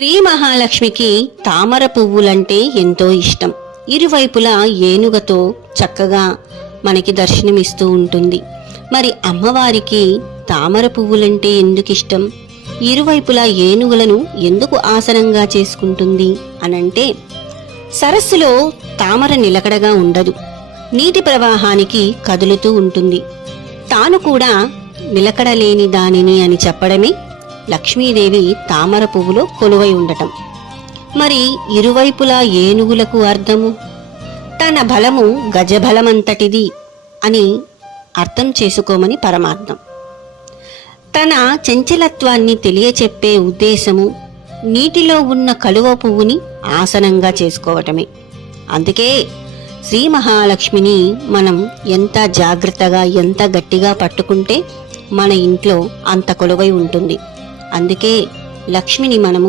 శ్రీ మహాలక్ష్మికి తామర పువ్వులంటే ఎంతో ఇష్టం. ఇరువైపులా ఏనుగతో చక్కగా మనకి దర్శనమిస్తూ ఉంటుంది. మరి అమ్మవారికి తామర పువ్వులంటే ఎందుకు ఇష్టం? ఇరువైపులా ఏనుగులను ఎందుకు ఆసనంగా చేసుకుంటుంది అనంటే, సరస్సులో తామర నిలకడగా ఉండదు, నీటి ప్రవాహానికి కదులుతూ ఉంటుంది. తాను కూడా నిలకడలేని దానిని అని చెప్పడమే లక్ష్మీదేవి తామర పువ్వులో కొలువై ఉండటం. మరి ఇరువైపులా ఏనుగులకు అర్థము తన బలము గజబలమంతటిది అని అర్థం చేసుకోమని పరమార్థం. తన చంచలత్వాన్ని తెలియచెప్పే ఉద్దేశము నీటిలో ఉన్న కలువ పువ్వుని ఆసనంగా చేసుకోవటమే. అందుకే శ్రీ మహాలక్ష్మిని మనం ఎంత జాగ్రత్తగా ఎంత గట్టిగా పట్టుకుంటే మన ఇంట్లో అంత కొలువై ఉంటుంది. అందుకే లక్ష్మిని మనము